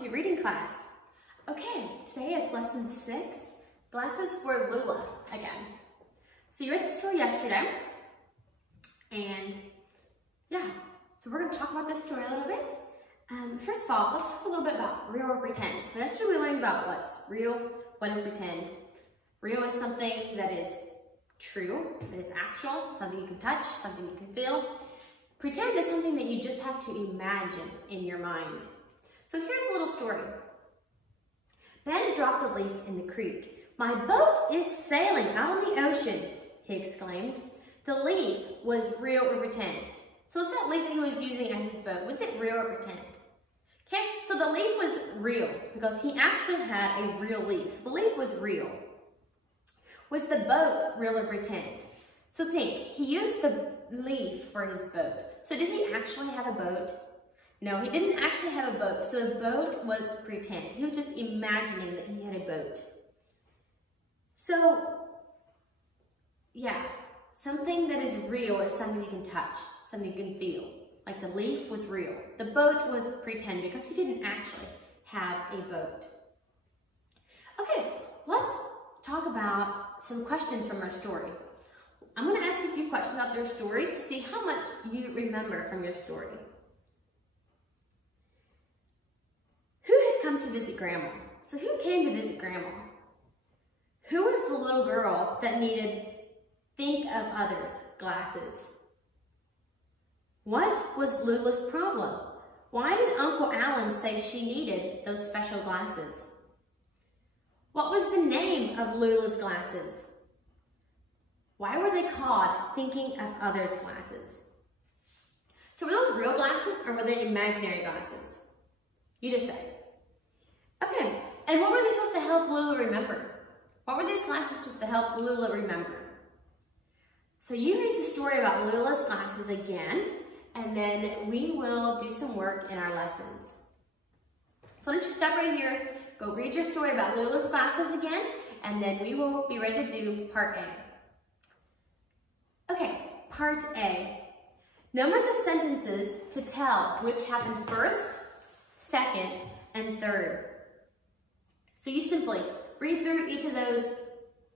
welcome to reading class. Okay, today is lesson 6, Glasses for Lula again. So you read the story yesterday, and yeah, so we're going to talk about this story a little bit. First of all, let's talk a little bit about real or pretend. So yesterday we learned about what's real, what is pretend. Real is something that is true, that is actual, something you can touch, something you can feel. Pretend is something that you just have to imagine in your mind. So here's a little story. Ben dropped a leaf in the creek. "My boat is sailing out on the ocean," he exclaimed. The leaf was real or pretend. So was that leaf he was using as his boat, was it real or pretend? Okay, so the leaf was real because he actually had a real leaf. So the leaf was real. Was the boat real or pretend? So think, he used the leaf for his boat. So did he actually have a boat? No, he didn't actually have a boat, so the boat was pretend. He was just imagining that he had a boat. So, yeah, something that is real is something you can touch, something you can feel. Like the leaf was real. The boat was pretend because he didn't actually have a boat. Okay, let's talk about some questions from our story. I'm going to ask you a few questions about your story to see how much you remember from your story. Who had come to visit Grandma? So who came to visit Grandma? Who was the little girl that needed think of others glasses? What was Lula's problem? Why did Uncle Alan say she needed those special glasses? What was the name of Lula's glasses? Why were they called thinking of others glasses? So were those real glasses or were they imaginary glasses? You decide. Okay, and what were they supposed to help Lula remember? What were these glasses supposed to help Lula remember? So you read the story about Lula's glasses again, and then we will do some work in our lessons. So why don't you stop right here, go read your story about Lula's glasses again, and then we will be ready to do part A. Okay, part A. Number the sentences to tell which happened first, second, and third. So you simply read through each of those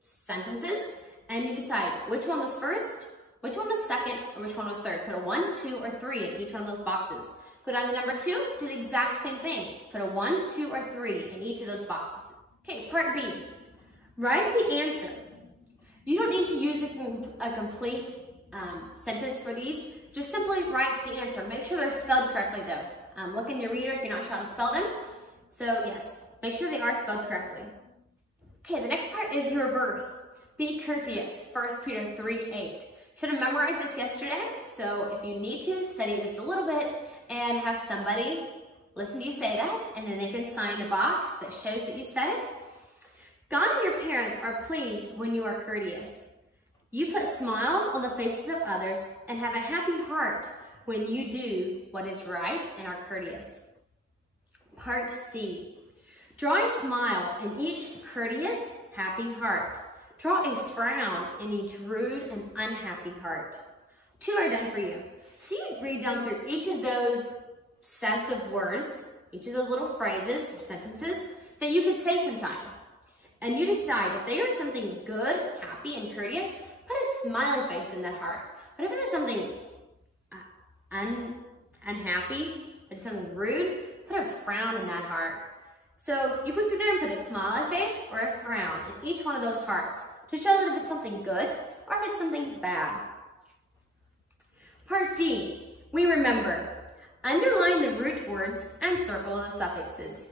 sentences and you decide which one was first, which one was second, or which one was third. Put a 1, 2, or 3 in each one of those boxes. Go down to number 2, do the exact same thing. Put a 1, 2, or 3 in each of those boxes. Okay, part B. Write the answer. You don't need to use a complete sentence for these. Just simply write the answer. Make sure they're spelled correctly though. Look in your reader if you're not sure how to spell them. So yes, make sure they are spelled correctly. Okay, the next part is your verse. Be courteous, 1 Peter 3:8. Should have memorized this yesterday, so if you need to, study just a little bit and have somebody listen to you say that, and then they can sign the box that shows that you said it. God and your parents are pleased when you are courteous. You put smiles on the faces of others and have a happy heart when you do what is right and are courteous. Part C. Draw a smile in each courteous, happy heart. Draw a frown in each rude and unhappy heart. 2 are done for you. So you read down through each of those sets of words, each of those little phrases or sentences that you could say sometime. And you decide if they are something good, happy, and courteous, put a smiley face in that heart. But if it is something unhappy, if it's something rude, put a frown in that heart. So you go through there and put a smiley face or a frown in each one of those hearts to show that if it's something good or if it's something bad. Part D, we remember. Underline the root words and circle the suffixes.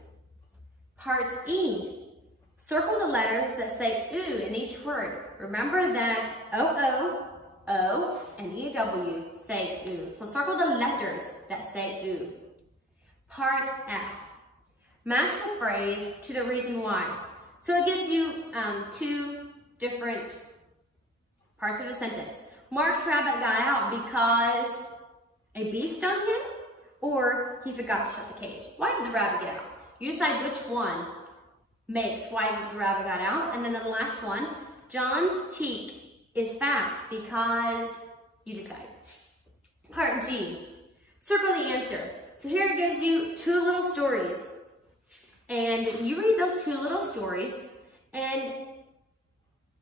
Part E, circle the letters that say oo in each word. Remember that O-O, O, and E-W say oo. So circle the letters that say oo. Part F, match the phrase to the reason why. So it gives you 2 different parts of a sentence. Mark's rabbit got out because a bee stung him, or he forgot to shut the cage. Why did the rabbit get out? You decide which one makes why the rabbit got out. And then the last one, John's cheek is fat because you decide. Part G, circle the answer. So here it gives you 2 little stories. And you read those 2 little stories, and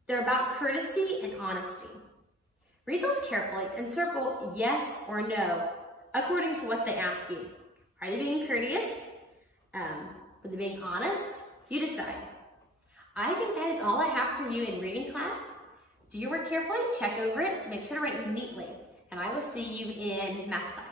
they're about courtesy and honesty. Read those carefully and circle yes or no according to what they ask you. Are they being courteous? Are they being honest? You decide. I think that is all I have for you in reading class. Do your work carefully, check over it, make sure to write neatly, and I will see you in math class.